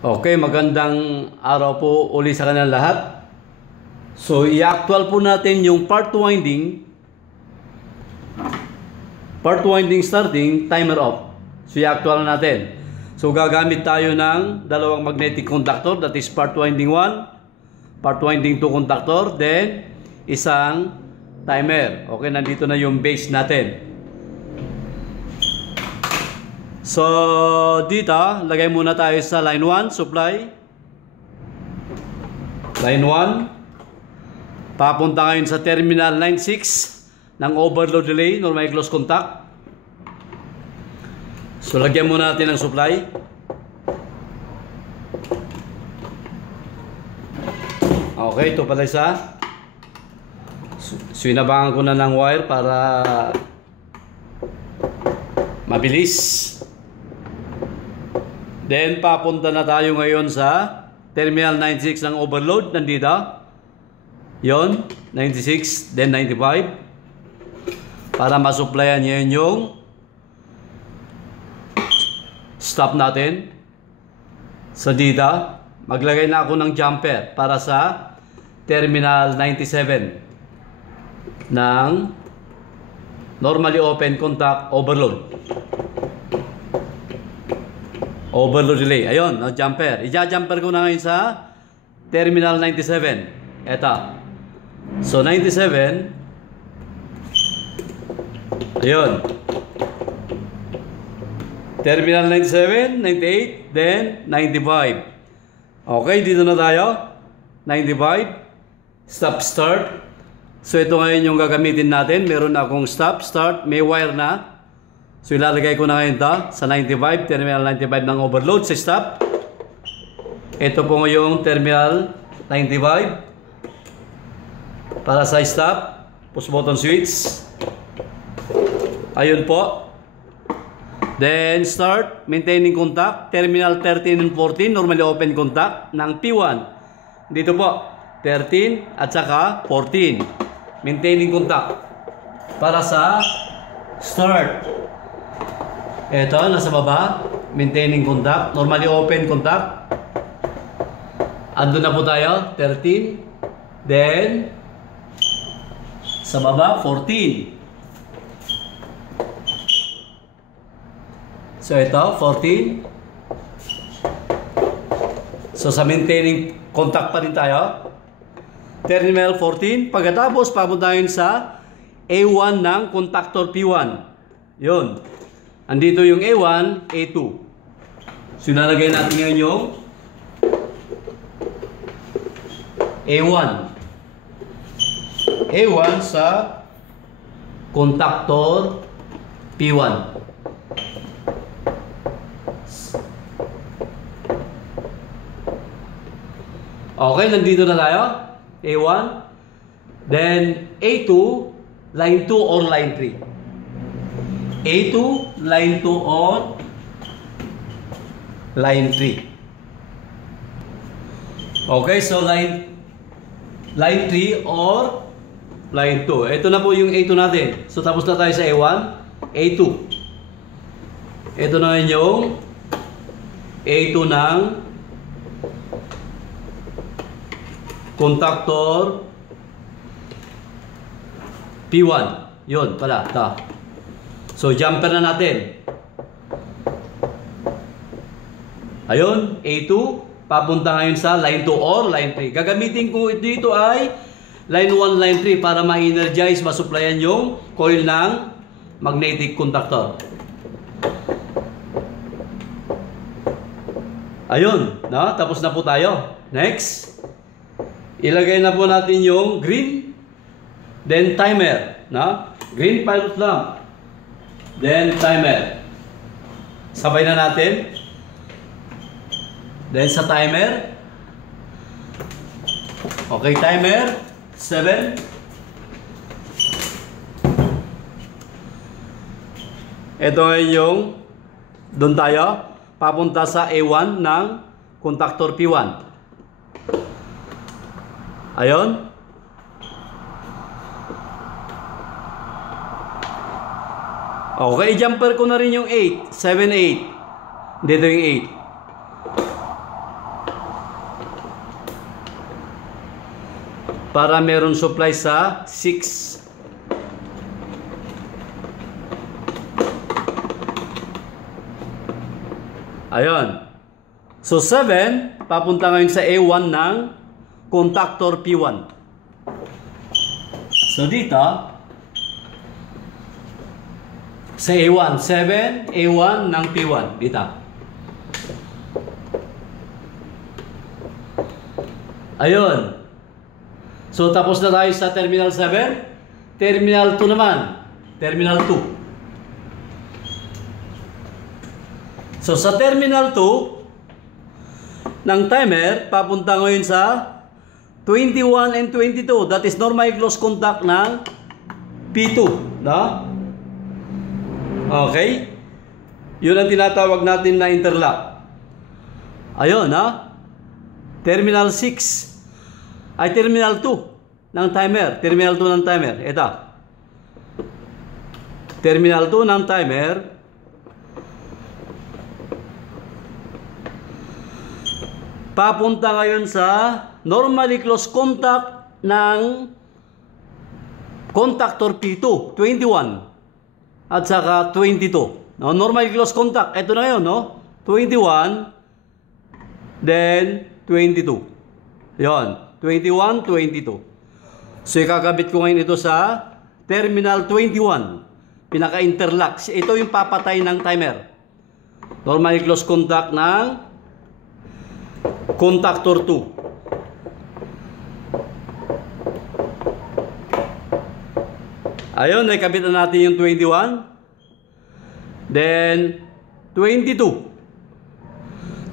Okay, magandang araw po uli sa kanilang lahat. So, i-actual po natin yung part winding starting, timer off. So, i-actual natin. So, gagamit tayo ng dalawang magnetic conductor, that is part winding 1, part winding 2 conductor, then isang timer. Okay, nandito na yung base natin. So, dito, lagay muna tayo sa line 1, supply. Line 1. Papunta ngayon sa terminal line 6 ng overload relay, normal close contact. So, lagyan muna natin ng supply. Okay, ito pala isa. So, inabangan ko na ng wire para mabilis. Then, papunta na tayo ngayon sa terminal 96 ng overload. Nandito. Yon, 96, then 95. Para masupplyan ngayon yung stop natin. So, dito, maglagay na ako ng jumper para sa terminal 97 ng normally open contact overload. Overload relay. Ayun, jumper. Ija-jumper ko na ngayon sa terminal 97. Eto. So, 97. Ayun. Terminal 97, 98, then 95. Okay, dito na tayo. 95. Stop, start. So, ito ngayon yung gagamitin natin. Meron akong stop, start. May wire na. So, ilalagay ko na ngayon ito sa 95, terminal 95 ng overload sa stop. Ito po yung terminal 95 para sa stop. Push button switch. Ayun po. Then, start. Maintaining contact. Terminal 13 and 14, normally open contact ng P1. Dito po, 13 at saka 14. Maintaining contact para sa start. Ito, nasa baba, maintaining contact, normally open contact. Ando na po tayo, 13. Then, sa baba, 14. So, ito, 14. So, sa maintaining contact pa rin tayo. Terminal 14. Pagkatapos, papunta tayo sa A1 ng contactor P1. Yun. Andito yung A1, A2. So, nalagay natin ngayon yung A1. A1 sa contactor P1. Okay, nandito na tayo. A1. Then, A2, line 2 or line 3. A2, line 2 or line 3. Okay, so line 3 or line 2. Ito na po yung A2 natin. So, tapos na tayo sa A1, A2. Ito na yung A2 ng contactor P1. Yun, pala. Ito. So, jumper na natin. Ayun, A2. Papunta ngayon sa line 2 or line 3. Gagamitin ko dito ay line 1, line 3 para ma-energize, masupplyan yung coil ng magnetic conductor. Ayun, no? Tapos na po tayo. Next. Ilagay na po natin yung green. Then timer. No? Green pilot lamp. Then, timer. Sabay na natin. Then, sa timer. Okay, timer. 7. Ito yung doon tayo. Papunta sa A1 ng contactor P1. Ayun. Okay, jumper ko na rin yung 8. 7, 8. Dito yung 8. para meron supply sa 6. Ayun. So 7, papunta ngayon sa A1 ng contactor P1. So dito, sa A1, 7, A1 ng P1. Dito. Ayun. So tapos na tayo sa Terminal 7. Terminal 2 naman. Terminal 2. So sa Terminal 2 ng timer, papunta ngayon sa 21 and 22. That is normally close contact ng P2. No? Okay? Yun ang tinatawag natin na interlock. Ayun, ha? Terminal 6. Ay, Terminal 2 ng timer. Terminal 2 ng timer. Ito. Terminal 2 ng timer. Papunta ngayon sa normally close contact ng contactor P2, 21 at saka 22. No, normally close contact. Ito na ngayon, no? 21 then 22. 'Yon, 21, 22. So ikakabit ko ngayon ito sa terminal 21. Pinaka-interlock. Ito yung papatay ng timer. Normally close contact ng contactor 2. Ayun, nakabit na natin yung 21. Then 22.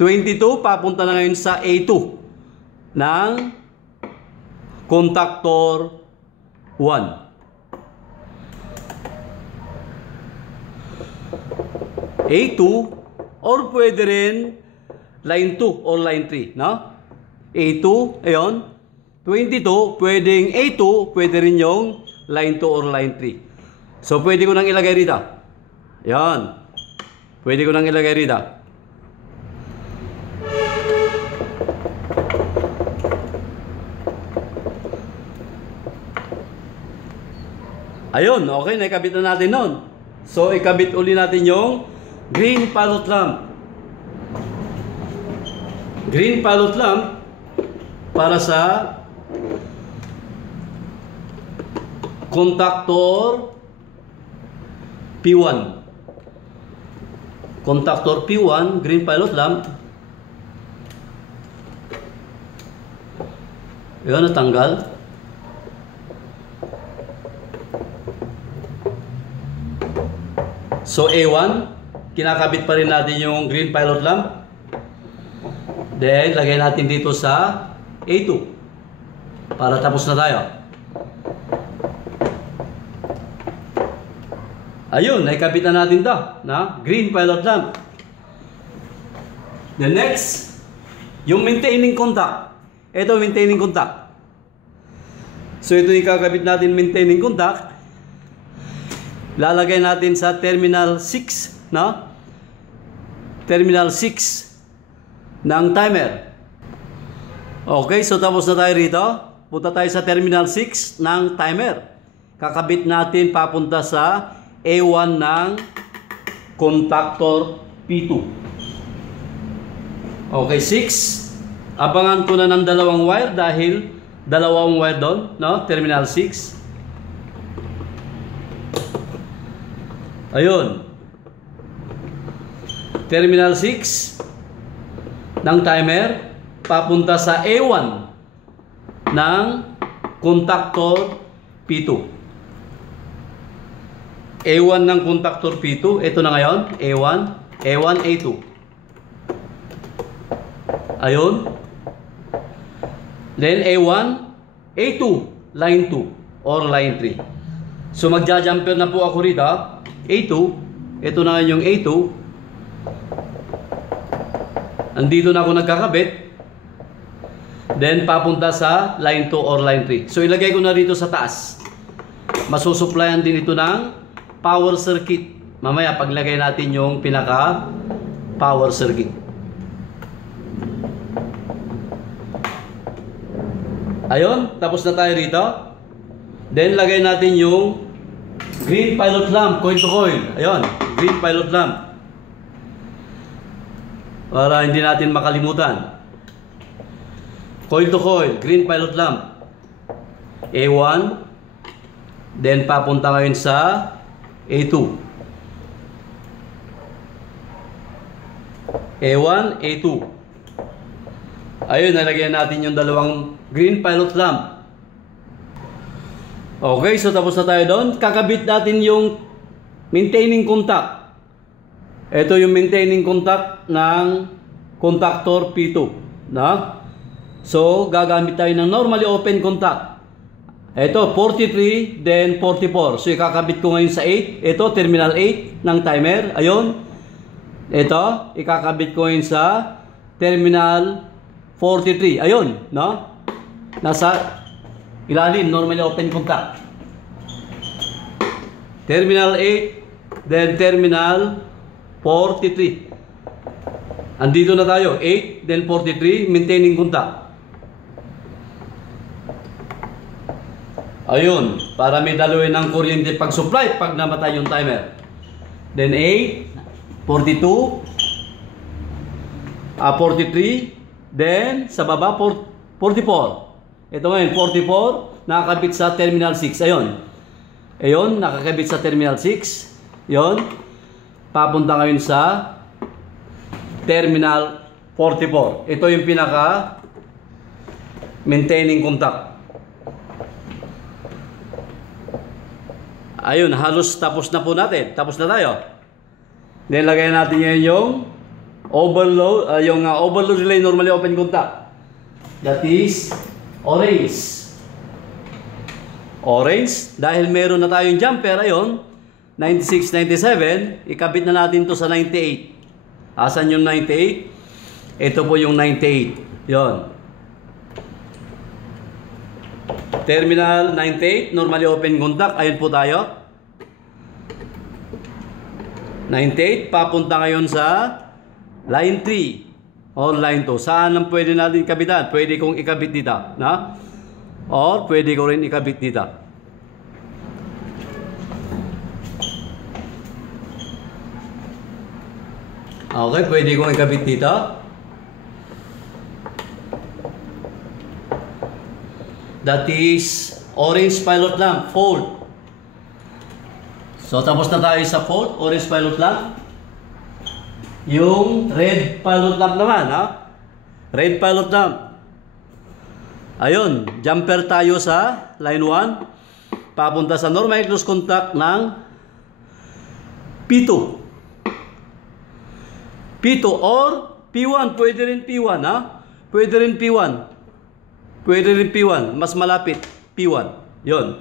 22 papunta na ngayon sa A2 ng contactor 1. A2 or pwede rin line 2 or line 3, no? A2, ayun. 22, pwedeng A2, pwede rin yung line 2 or line 3. So, pwede ko nang ilagay rito. Ayun. Pwede ko nang ilagay rito. Ayun, okay, naikabit na natin nun. So, ikabit uli natin yung green pilot lamp. Green pilot lamp para sa contactor P1. Contactor P1, green pilot lamp. Ayan, natanggal. So A1, kinakabit pa rin natin yung green pilot lamp. Then, lagay natin dito sa A2 para tapos na tayo. Ayun, naikabit na natin ito na green pilot lamp. The next, yung maintaining contact. Ito, maintaining contact. So, ito yung kakabit natin, maintaining contact. Lalagay natin sa terminal 6, no? Terminal 6 ng timer. Okay, so tapos na tayo rito. Punta tayo sa terminal 6 ng timer. Kakabit natin papunta sa A1 ng contactor P2. Okay, 6. Abangan ko na ng dalawang wire dahil dalawang wire doon, no? Terminal 6. Ayun. Terminal 6 ng timer papunta sa A1 ng contactor P2. A1 ng contactor P2. Ito na ngayon. A1, A1, A2. Ayun. Then A1, A2, line 2 or line 3. So magja-jumper na po ako rito. A2. Ito na ngayon yung A2. Andito na ako nagkakabit. Then papunta sa line 2 or line 3. So ilagay ko na rito sa taas. Masusuplayan din ito ng power circuit. Mamaya paglagay natin yung pinaka power circuit. Ayun, tapos na tayo rito. Then, lagay natin yung green pilot lamp, coil to coil. Ayun, green pilot lamp. Para hindi natin makalimutan. Coil to coil, green pilot lamp. A1. Then, papunta ngayon sa A2. A1, A2. Ayun, nalagyan natin yung dalawang green pilot lamp. Okay, so tapos na tayo doon. Kakabit natin yung maintaining contact. Ito yung maintaining contact ng contactor P2. Na? So, gagamit tayo ng normally open contact. Ito, 43, then 44. So, ikakabit ko ngayon sa 8. Ito, terminal 8 ng timer. Ayun. Ito, ikakabit ko ngayon sa terminal 43. Ayun, no? Nasa ilalim, normally open contact. Terminal 8, then terminal 43. Andito na tayo, 8, then 43, maintaining contact. Ayun, para may dalawin ng kuryente pag-supply pag namatay yung timer. Then 8, 42, 43, then, sa baba, 44. Ito ngayon, 44, nakakabit sa terminal 6. Ayun. Ayun, nakakabit sa terminal 6. Ayun. Papunta ngayon sa terminal 44. Ito yung pinaka maintaining contact. Ayun, halos tapos na po natin. Tapos na tayo. Then, lagay natin yan yung overload, overload relay normally open contact. That is orange. Orange, dahil meron na tayong jumper, ayun, 96, 97, ikabit na natin to sa 98. Asan yung 98? Ito po yung 98. Yon. Terminal 98, normally open contact. Ayun po tayo. 98, papunta ngayon sa line 3 or line 2. Saan lang pwede natin ikabitan? Pwede kong ikabit dito, na? Or pwede ko rin ikabit dito. Okay, pwede kong ikabit dito. That is orange pilot lamp, fault. So tapos na tayo sa fault, orange pilot lamp. Yung red pilot lamp naman, ha? Red pilot lamp. Ayun, jumper tayo sa line 1. Papunta sa normal close contact ng P2. P2 or P1, pwede rin P1, ha? Pwede rin P1. Pwede rin P1, mas malapit, P1. Yun.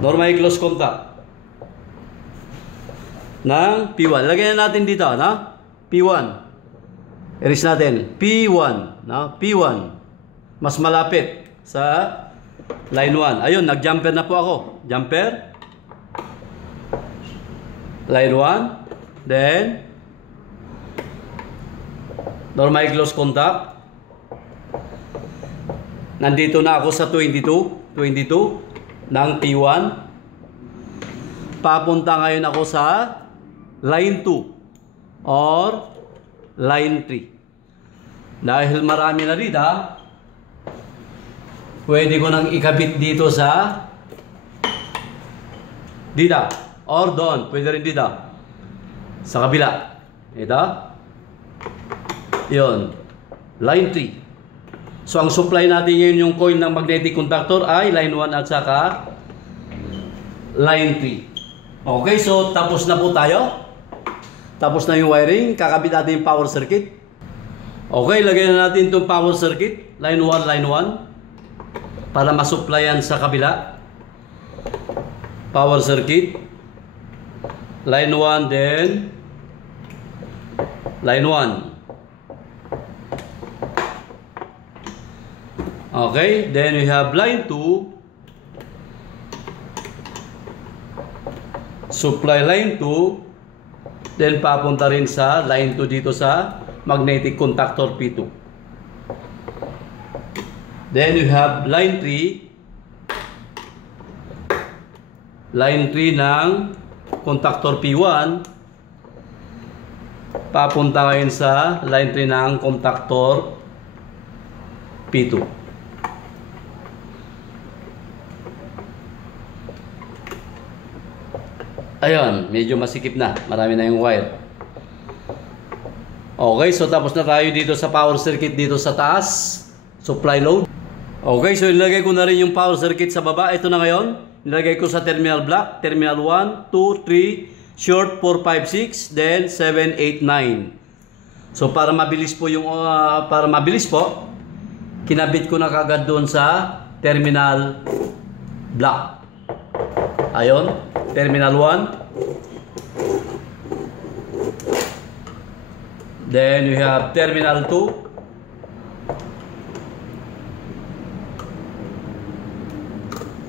Normal close contact ng P1. Lagyan natin dito, na? P1. Erase natin. P1. Na? P1. Mas malapit sa line 1. Ayun, nag-jumper na po ako. Jumper. Line 1. Then, normal close contact. Nandito na ako sa 22 ng P1. Papunta ngayon ako sa line 2 or line 3. Dahil marami na rito, pwede ko nang ikabit dito sa dito or doon. Pwede rin dito sa kabila. Ito. Yun. Line 3. So, ang supply natin ngayon yung coil ng magnetic contactor ay line 1 at saka line 3. Okay, so tapos na po tayo. Tapos na yung wiring. Kakabit natin yung power circuit. Okay, lagyan na natin itong power circuit. Line 1, line 1. Para masupplyan sa kabila. Power circuit. Line 1, then line 1. Okay, then we have line 2. Supply line 2. Then papunta rin sa line 2 dito sa magnetic contactor P2. Then you have line 3. Line 3 ng contactor P1. Papunta ngayon sa line 3 ng contactor P2. Ayun, medyo masikip na. Marami na yung wire. Okay, so tapos na tayo dito sa power circuit dito sa taas. Supply load. Okay, so ilagay ko na rin yung power circuit sa baba. Ito na ngayon. Nilagay ko sa terminal block. Terminal 1, 2, 3, short 4, 5, 6, then 7, 8, 9. So para mabilis po kinabit ko na kagad doon sa terminal block. Ayun, terminal 1. Then we have terminal 2.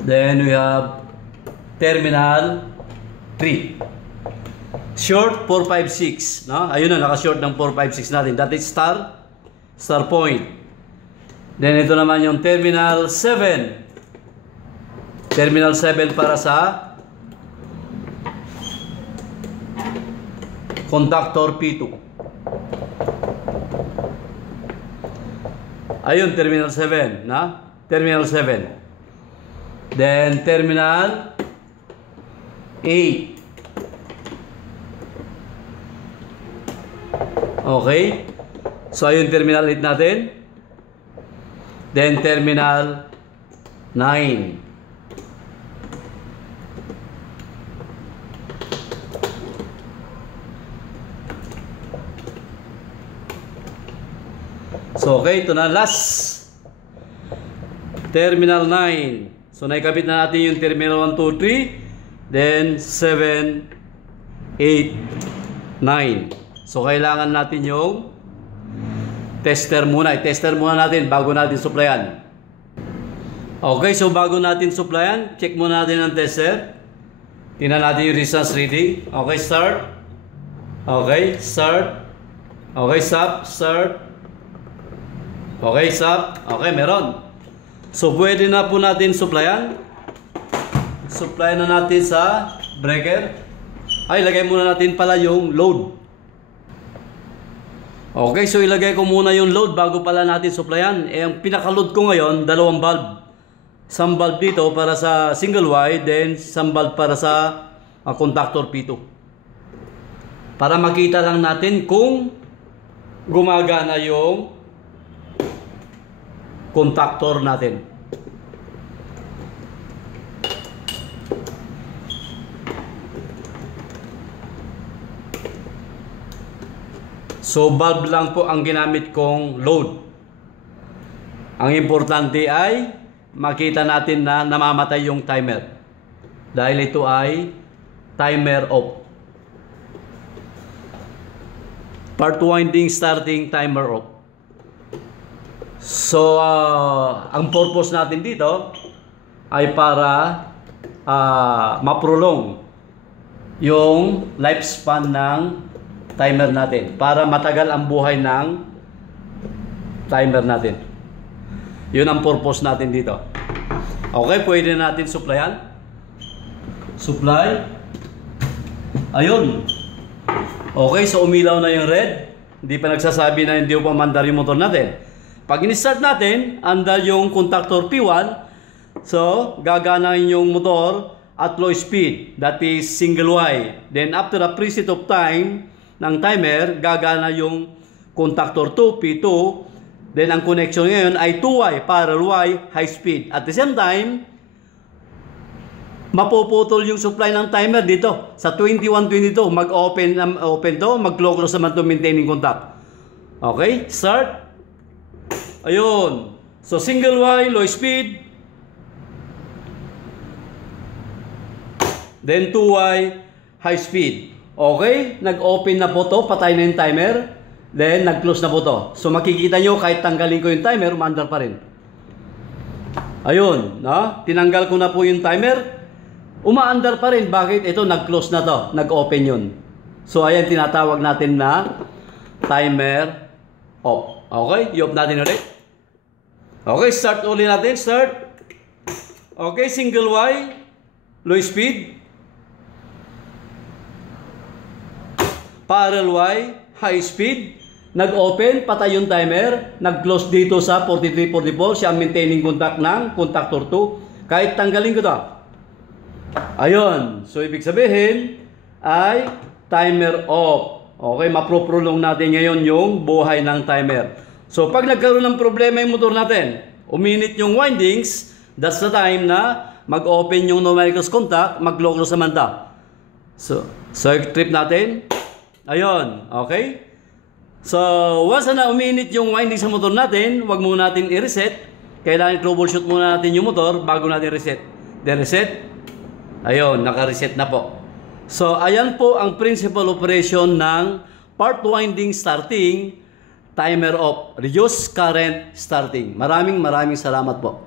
Then we have terminal 3. Short 4, 5, 6. No? Ayun na, naka-short ng 4, 5, 6 natin. That is star point. Then ito naman yung terminal 7. Terminal 7 para sa contactor P2. Ayun, terminal 7. Na? Terminal 7. Then terminal 8. Okay. So ayun terminal 8 natin. Then terminal 9. So okay, ito na last. Terminal 9. So, naikabit na natin yung terminal 1, 2, 3. Then, 7, 8, 9. So, kailangan natin yung tester muna. I-tester muna natin bago natin supplyan. Okay, so bago natin supplyan, check muna natin ang tester. Tingnan natin yung resistance reading. Okay, start. Okay, start. Okay, stop. Start. Okay, stop. Okay, meron. So, pwede na po natin supplyan. Supply na natin sa breaker. Ay, ilagay muna natin pala yung load. Okay, so ilagay ko muna yung load bago pala natin supplyan. Eh, ang pinaka-load ko ngayon, dalawang bulb. Isang bulb dito para sa single wide, then isang bulb para sa contactor P2. Para makita lang natin kung gumagana yung contactor natin. So bulb lang po ang ginamit kong load. Ang importante ay makita natin na namamatay yung timer. Dahil ito ay timer off. Part winding starting, timer off. So, ang purpose natin dito ay para maprolong yung lifespan ng timer natin. Para matagal ang buhay ng timer natin. Yun ang purpose natin dito. Okay, pwede natin supplyan. Supply. Ayun. Okay, so umilaw na yung red. Hindi pa nagsasabi na hindi pa mandar yung motor natin. Pag in-start natin, andar yung contactor P1, so gagana yung motor at low speed, that is single Y. Then after a preset of time ng timer, gagana yung contactor 2, P2, then ang connection ngayon ay 2Y, parallel Y, high speed. At the same time, mapuputol yung supply ng timer dito sa 21-22, mag-open to, mag-close naman to maintaining contact. Okay, start. Ayun. So, single Y, low speed. Then, 2Y, high speed. Okay? Nag-open na po to. Patay na yung timer. Then, nag-close na po to. So, makikita nyo, kahit tanggalin ko yung timer, umaandar pa rin. Ayun. No? Tinanggal ko na po yung timer. Umaandar pa rin. Bakit? Ito, nag-close na to. Nag-open yun. So, ayan, tinatawag natin na timer off. Okay? I-off natin ulit. Okay, start ulit natin. Start. Okay, single Y, low speed. Parallel Y, high speed. Nag-open, patay yung timer. Nag-close dito sa 4344. Siya ang maintaining contact ng contactor 2. Kahit tanggalin ko ito. Ayun. So, ibig sabihin ay timer off. Okay, maproprolong natin ngayon yung buhay ng timer. So, pag nagkaroon ng problema yung motor natin, uminit yung windings, that's the time na mag-open yung numerical contact, mag-low close naman ta. So, trip natin. Ayun, okay? So, once na uminit yung winding sa motor natin, wag muna natin i-reset. Kailangan i-troubleshoot muna natin yung motor bago natin reset. Then reset. Ayun, naka-reset na po. So, ayan po ang principal operation ng part winding starting, timer off, reduce current starting. Maraming salamat po.